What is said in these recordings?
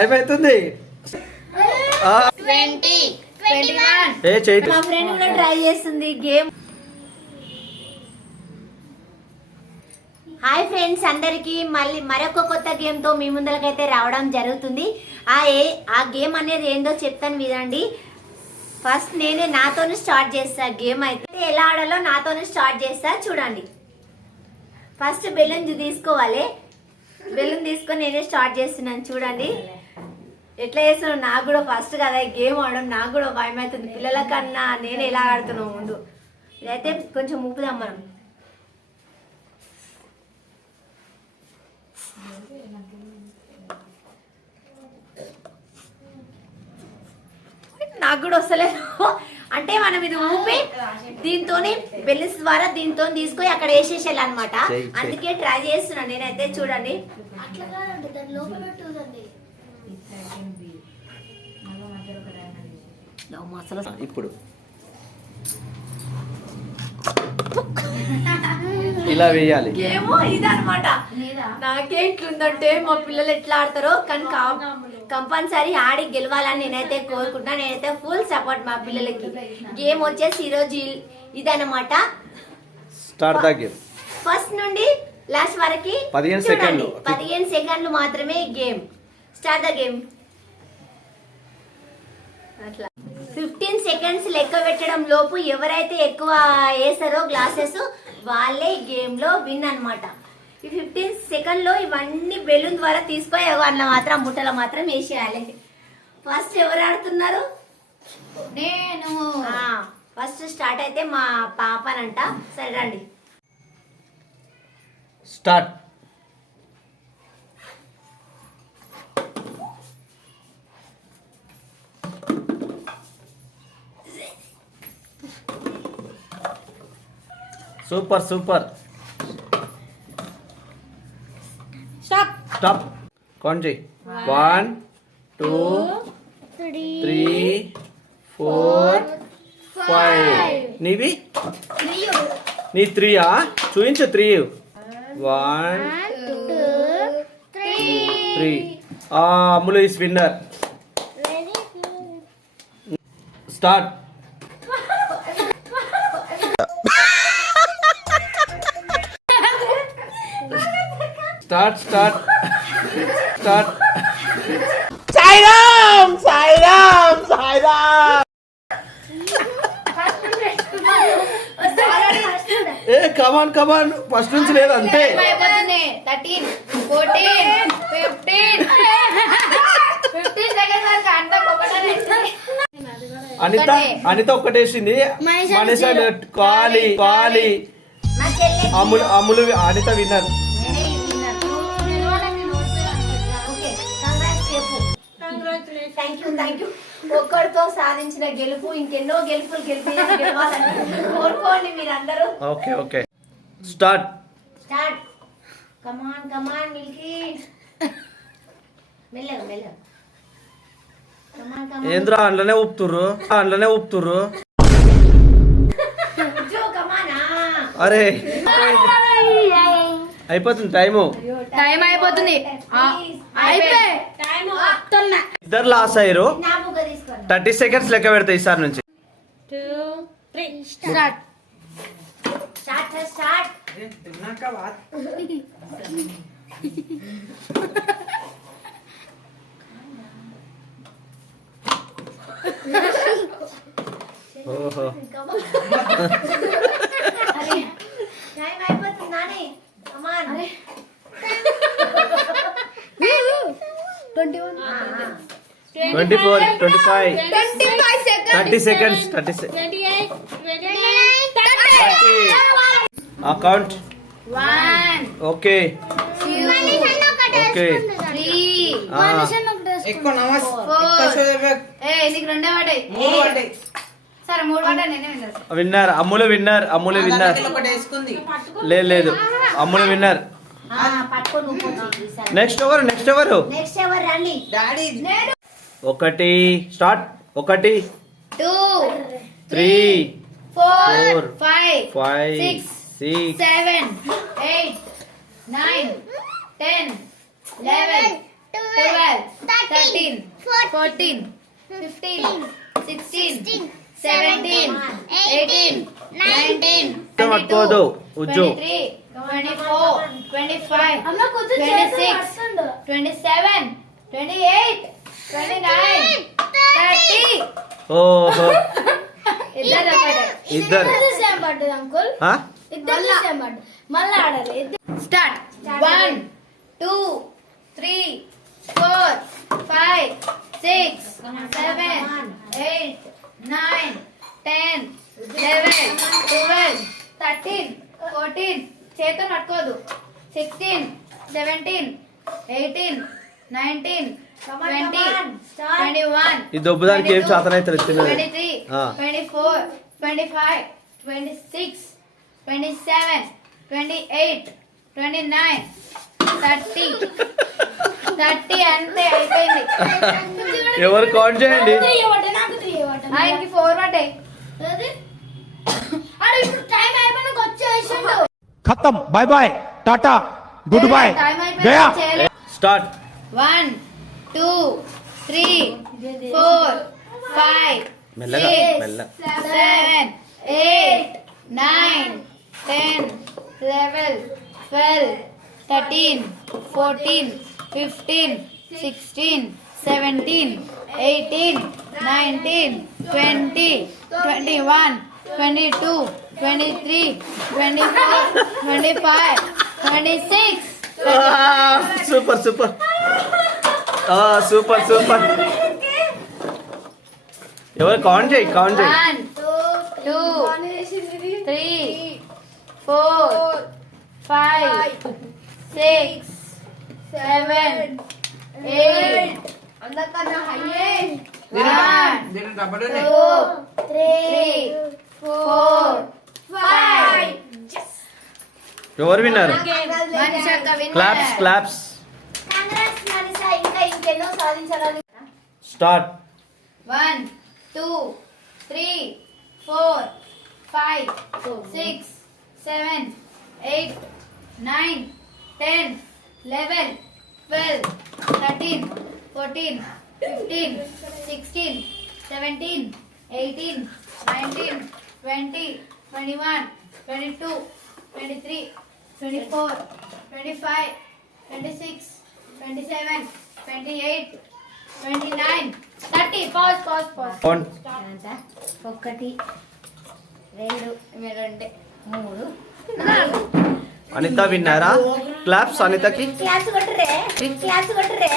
Time అవుతుంది ఏ చేయి. మా ఫ్రెండ్ కూడా ట్రై చేస్తుంది గేమ్. హాయ్ ఫ్రెండ్స్ అందరికి. మళ్ళీ మరొక కొత్త గేమ్తో మీ ముందరకైతే రావడం జరుగుతుంది. ఆ ఏ ఆ గేమ్ అనేది ఏందో చెప్తాను వినండి. ఫస్ట్ నేనే నాతోనే స్టార్ట్ చేస్తా గేమ్ అయితే. ఎలా ఆడాలో నాతోనే స్టార్ట్ చేస్తా చూడండి. ఫస్ట్ బెలూన్ తీసుకోవాలి. బెలూన్ తీసుకొని నేనే స్టార్ట్ చేస్తున్నాను చూడండి. ఎట్లా చేస్తున్నావు? నాకు కూడా ఫస్ట్ కదా ఈ గేమ్ ఆడడం నాకు కూడా భయం అవుతుంది. పిల్లల కన్నా నేను ఎలా ఆడుతున్నావు ముందు? ఇదైతే కొంచెం ఊపుదాం మనం. నాకు కూడా వస్తలేదు. అంటే మనం ఇది ఊపి దీంతో బెల్లిస్ ద్వారా దీంతో తీసుకొని అక్కడ వేసేసేయాలి అనమాట చెయ్, చెయ్. అందుకే ట్రై చేస్తున్నాను నేనైతే చూడండి. ఇప్పుడు. ఇలా వేయాలి. ఏమో ఇదనమాట నాకే ఇట్లుందంటే మా పిల్లలు ఎట్లా ఆడతారో కానీ కంపల్సరీ ఆడి గెలవాలని నేనైతే కోరుకుంటున్నా. నేనైతే ఫుల్ సపోర్ట్ మా పిల్లలకి. గేమ్ వచ్చేసి ఈరోజు ఇ- ఇదన్నమాట. స్టార్ట్ ద గేమ్ ఫస్ట్ నుండి లాస్ట్ వరకు పదిహేను చూడండి. సెకండ్లు. పదిహేను సెకండ్లు మాత్రమే గేమ్. స్టార్ట్ ద గేమ్ అట్లా. ఫిఫ్టీన్ సెకండ్స్ లెక్క పెట్టడం లోపు ఎవరైతే ఎక్కువ వేసారో గ్లాసెస్ వాళ్ళే గేమ్లో విన్ అన్నమాట. ఈ ఫిఫ్టీన్ సెకండ్లో ఇవన్నీ బెలూన్ ద్వారా తీసుకొని వాళ్ళ మాత్రం ముట్టలో మాత్రం వేసేయాలి. ఫస్ట్ ఎవరు ఆడుతున్నారు? నేను. ఫస్ట్ స్టార్ట్ అయితే మా పాపనంట. సరే రండి. Start super super. Stop. Stop. Count చేయి. One two three four five. నీవి? నీ త్రీయా? చూపించు three one three. Ammulu is winner. Start. Start start start A come on come on first నుంచి లేదు అంతే. Thirteen fourteen fifteen. Anitha Anitha ఒక్కటేసింది. Manisha కాలి కాలి Ammulu Ammulu Anitha winner. Thank you, thank you. ఒక్కడితో సాధించిన గెలుపు ఇంకెన్నో గెలుపులు గెలిపి గెలవాలని కోరుకోండి మీరందరూ. Okay okay start start come on come on milky మెల్లగా మెల్లగా. ఏంద్రా అందులోనే ఊపుతుర్రు? అందులోనే ఊపుతుర్రు? అరే. అయిపోతుంది టైము. టైం అయిపోతుంది. అయిపోయి. ఇద్దరు లాస్ అయ్యారు. థర్టీ సెకండ్స్ లెక్క పెడతాయి ఈసారి నుంచి. ఓహో అరే టైం అయిపోతుంది Nani come on twenty one twenty four twenty five thirty seconds thirty account okay okay ఎక్కువ విన్నారు winner Ammulu winner Ammulu winner. లేదు లేదు. అమ్ములు విన్నర్. నెక్స్ట్ ఎవరు నెక్స్ట్ ఎవరు? ఒకటి స్టార్ట్ ఒకటి two three four. Five five Six. Six seven eight nine ten eleven twelve thirteen fourteen fifteen sixteen seventeen eighteen nineteen పట్టుకోదు, Ujju. Twenty three twenty four twenty five twenty six twenty seven twenty eight ఓహో. ఇద్దరు start one two three four five six seven eight nine ten eleven twelve thirteen fourteen చేతో పట్టుకోదు sixteen seventeen eighteen nineteen ఈ దొబ్బు దానికి ఏం శాతం అయితే తెలియదు twenty four twenty five twenty six twenty seven twenty eight twenty nine thirty thirty అంతే ఎవరు కౌంట్ చేయండి Tata good boy start one two three four five మెల్లగా మెల్లగా seven eight nine ten eleven twelve thirteen fourteen fifteen sixteen seventeen eighteen nineteen twenty twenty one twenty two twenty three twenty four twenty five twenty six super super super super. ఎవరు? Count చేయి count చేయి two three four five six seven eight ఎవరు విన్నారు? Claps claps ఇంకా ఇంకెన్నో సాధించాలని start one two three four five six seven eight nine ten eleven twelve thirteen fourteen fifteen sixteen seventeen eighteen nineteen twenty twenty one twenty two twenty three twenty four twenty five twenty six twenty seven 28 29 30 pause pause pause ఒకటి రెండు రెండు మూడు నాలుగు అనిత విన్నారా claps అనితకి claps కొట్టరే claps కొట్టరే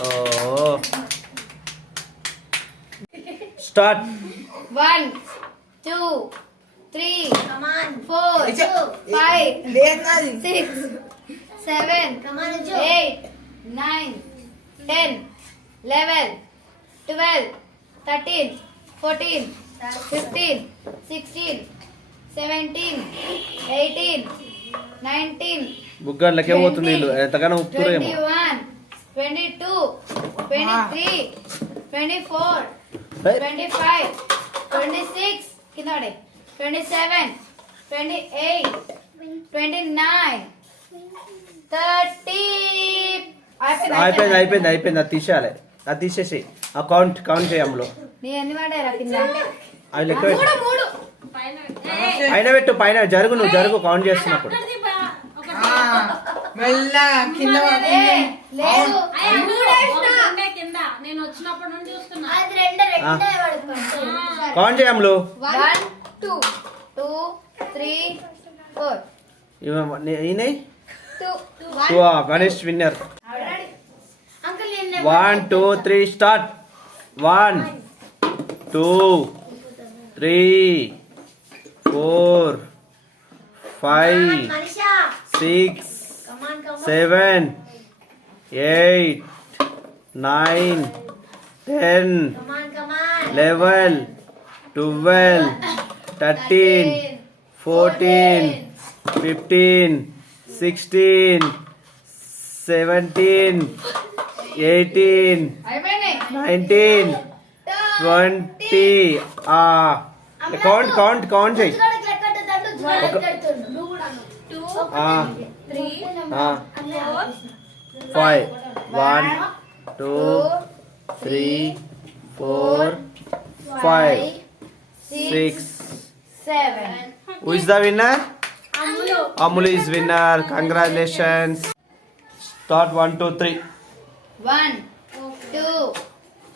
ఓ start 1 2 3 4 5 6 7 8 nine ten eleven twelve thirteen fourteen fifteen sixteen seventeen eighteen nineteen బుగ్గర్లకే పోతుంది వీళ్ళు. ఎంతగానో twenty one twenty two twenty three twenty four twenty five twenty six కింద పడే. Twenty seven twenty eight twenty nine thirty అయిపోయింది అయిపోయింది అయిపోయింది. అది తీసేయాలి. అది తీసేసి ఆ కౌంట్ కౌంట్ చేయి అందులో నీ ఎన్ని పడారా కింద? అవి లెక్క పెట్టు. పైన పెట్టు పైన జరుగు నువ్వు జరుగు కౌంట్ చేస్తున్నప్పుడు. ఆ, మెల్లగా కింద పడి- ఏ, లేదు. కింద. నేను వచ్చినప్పటి నుండి చూస్తున్నా. అది రెండు రెండే పడుకోండి కౌంట్ చేయి Ammulu one two two three four ఈయన టూ గణేష్ విన్నర్ అంకుల్ నేను one two three start one two three four five Manisha six come on come on seven eight nine ten come on come on eleven twelve thirteen fourteen fifteen sixteen seventeen eighteen అయిపోయినాయి nineteen twenty count count count చేయి ఒక- ఆ, ఆ, five one two three four five six seven. Who is the winner Amul is winner. Congratulations. Start one, two, three. One, two,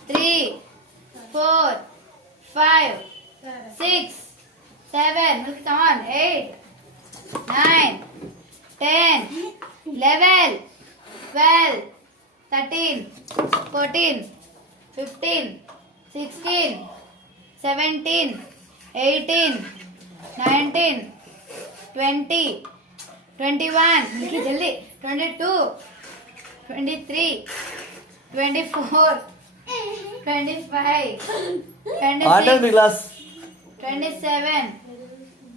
three, four, five, six, seven. Look, on. Eight, nine, ten, eleven, twelve, thirteen, fourteen, fifteen, sixteen, seventeen, eighteen, nineteen. Twenty, twenty-one. Nikki, jaldi. Twenty-two. 23 24 25 order the 26 glass 27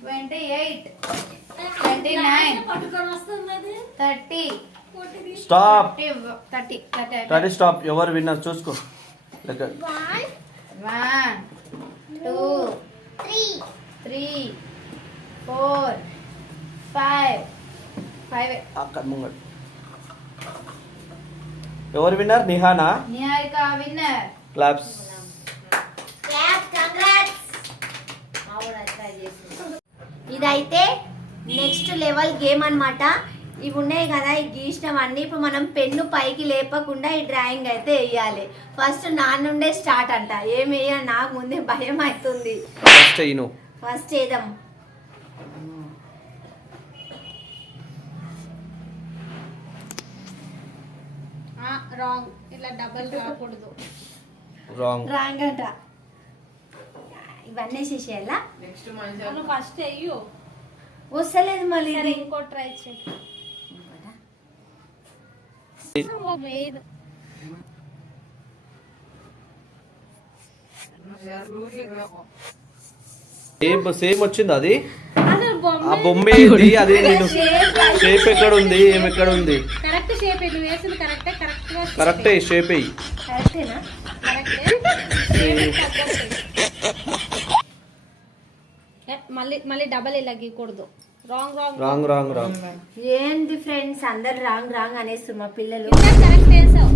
28 29 పట్టుకొని వస్తుంది అది 30 stop 30 30 30 ready stop ఎవరు winner చూసుకో. లెక్క 1 2 3 4 5 5 అక్కడ ముంగడు ఎవరు winner? నిహానా? నిహారిక విన్నర్. క్లాప్స్. ఇదైతే నెక్స్ట్ లెవెల్ గేమ్ అన్నమాట. ఇవి ఉన్నాయి కదా ఈ గీసినవన్నీ. ఇప్పుడు మనం పెన్ను పైకి లేపకుండా ఈ డ్రాయింగ్ అయితే వేయాలి. ఫస్ట్ నా నుండే స్టార్ట్ అంట. ఏం వేయాలి? నాకు ముందే భయం అవుతుంది. ఫస్ట్ వేద్దాం రాంగ్ ఇలా డబల్ రాకూడదు. రాంగ్ రాంగ్ అంట ఇవన్నీ వేసేసేయాలా నెక్స్ట్ మంచి ఫస్ట్ అయ్యో వస్తలేదు మళ్ళీ. ఇంకో ట్రై చేయి. సేమ్ సేమ్ వచ్చింది అది? ఆ బొమ్మ ఏంటి అది నేను షేప్ ఎక్కడ ఉంది ఏం ఎక్కడ ఉంది? కరెక్ట్ షేప్ నువ్వు వేసింది కరెక్టే కరెక్ట్ షేప్. అయ్యి మళ్ళీ మళ్ళీ డబల్ ఇలా గీయకూడదు. Wrong wrong wrong wrong wrong ఏంది ఫ్రెండ్స్ అందరు రాంగ్ రాంగ్ అనేస్తారు మా పిల్లలు. కరెక్ట్ వేసావు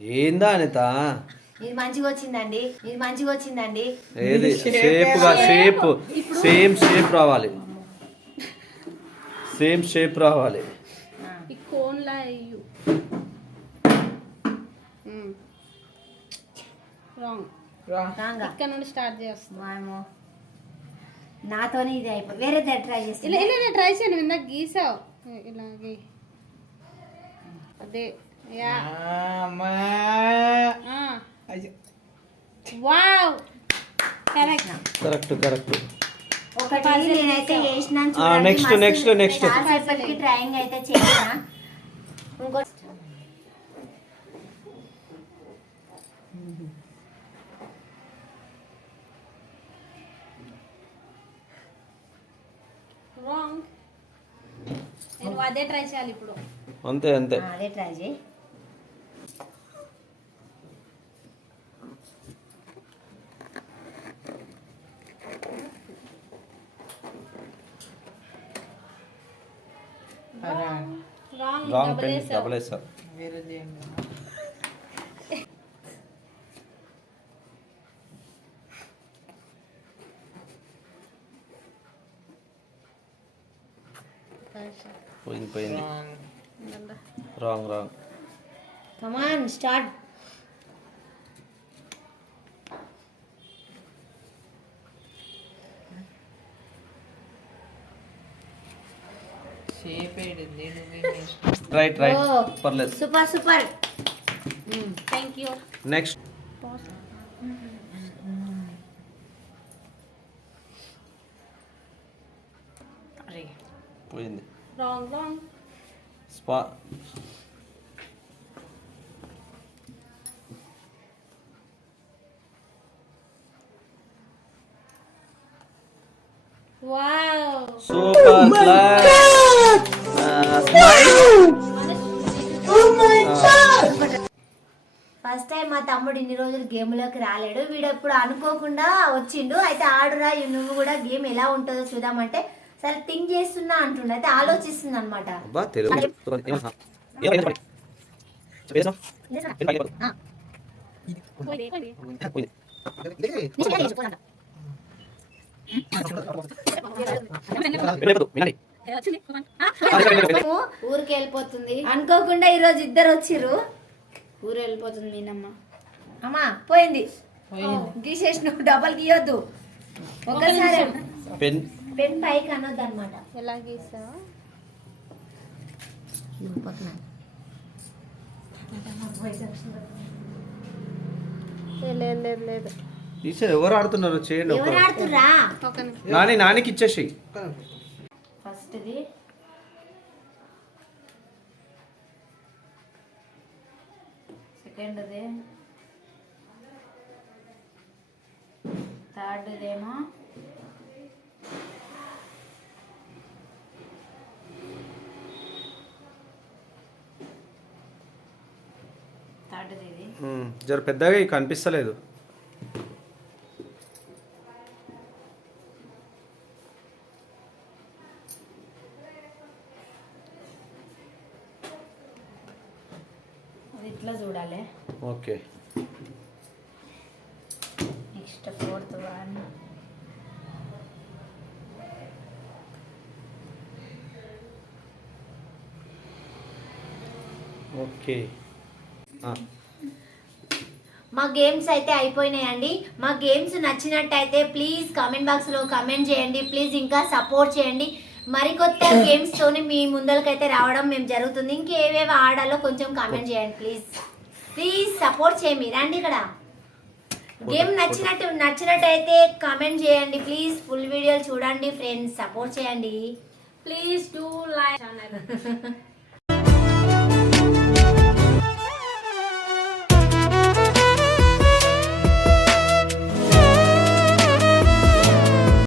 ఏందా అనిత? ఇది మంచిగా వచ్చిందండి ఇది మంచిగా వచ్చిందండి. ఏది? షేప్గా షేప్ సేమ్ షేప్ రావాలి. సేమ్ షేప్ రావాలి. కోన్లా అయ్యు రాంగ్. రాంగా. ఇక్కడ నుండి స్టార్ట్ నాతోనే ఇది అయిపోయి వేరే దగ్గర ట్రై ఇలా చేస్తా ఇలా ట్రై చేయను ఇందాక గీసావు. ఇలా గీ. అదే. యా. ఆ. వావ్. కరెక్ట్. Correct correct. ఒకటి నేనైతే వేసిన ఆ, next, next, next. ట్రయింగ్ అయితే చేసిన. ఇంకో రాంగ్ నేను అదే ట్రై చేయాలి ఇప్పుడు. అంతే అంతే. ఆ, అదే ట్రై చేయి. డబుల్ వేరే చేయండి పోయింది పోయింది. Wrong wrong come on start shape ఏడింది నువ్వు రైట్ రైట్. పర్లేదు super super thank you next పోయింది. రాంగ్ రాంగ్ స్పా వావ్ సూపర్ క్లాస్ తమ్ముడు ఇన్ని రోజులు గేమ్లోకి రాలేడు. వీడు ఎప్పుడు అనుకోకుండా వచ్చిండు. అయితే ఆడురా నువ్వు కూడా గేమ్ ఎలా ఉంటుందో చూద్దామంటే సరే థింక్ చేస్తున్నా అంటుండే. అయితే ఆలోచిస్తుంది అనమాట. ఊరికి వెళ్ళిపోతుంది. అనుకోకుండా ఈ రోజు ఇద్దరు వచ్చిర్రు. ఊరు వెళ్ళిపోతుంది మీనమ్మ అమ్మా పోయింది. గీసేసిన డబల్ గీయొద్దు. ఒకసారి పెన్. పెన్ పైకి అనొద్దు అనమాట ఎలా గీసావు? లేదు లేదు ఎవరు ఆడుతున్నారు చేయండి నాని నానికి ఇచ్చేసి జర పెద్దగా ఇక కనిపిస్తలేదు అది ఇట్లా చూడాలి okay next fourth one okay ఆ, మా గేమ్స్ అయితే అయిపోయినాయండి. మా గేమ్స్ నచ్చినట్టయితే ప్లీజ్ కామెంట్ బాక్స్లో కామెంట్ చేయండి. ప్లీజ్ ఇంకా సపోర్ట్ చేయండి. మరికొత్త గేమ్స్ తోని మీ ముందరకైతే రావడం మేము జరుగుతుంది. ఇంకేవేవి ఆడాలో కొంచెం కామెంట్ చేయండి ప్లీజ్ ప్లీజ్ సపోర్ట్ చేయండి. రండి ఇక్కడ. గేమ్ నచ్చినట్టు నచ్చినట్టయితే కామెంట్ చేయండి. ప్లీజ్ ఫుల్ వీడియోలు చూడండి. ఫ్రెండ్స్ సపోర్ట్ చేయండి. Please do like channel